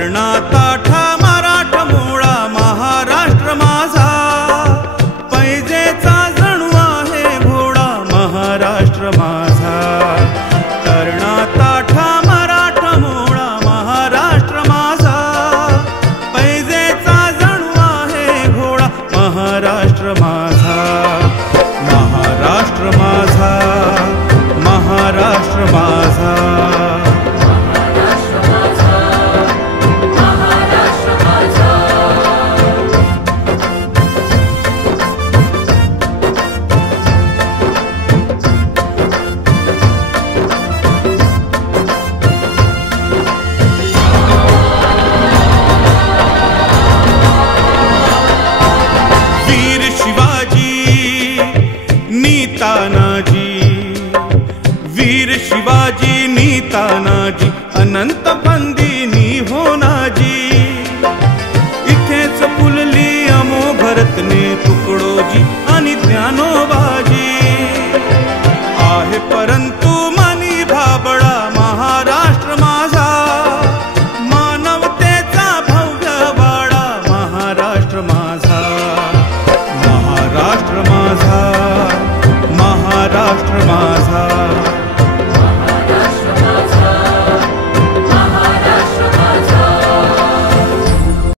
कर्णाताठा मराठा मोळा महाराष्ट्र माझा, पैजेचा जणू आहे घोडा महाराष्ट्र माझा। कर्णाताठा मराठा मोळा महाराष्ट्र माझा, पैजेचा जणू आहे घोडा महाराष्ट्र माझा। महाराष्ट्र माझा, महाराष्ट्र माझा, तानाजी, वीर शिवाजी नी तानाजी, अनंत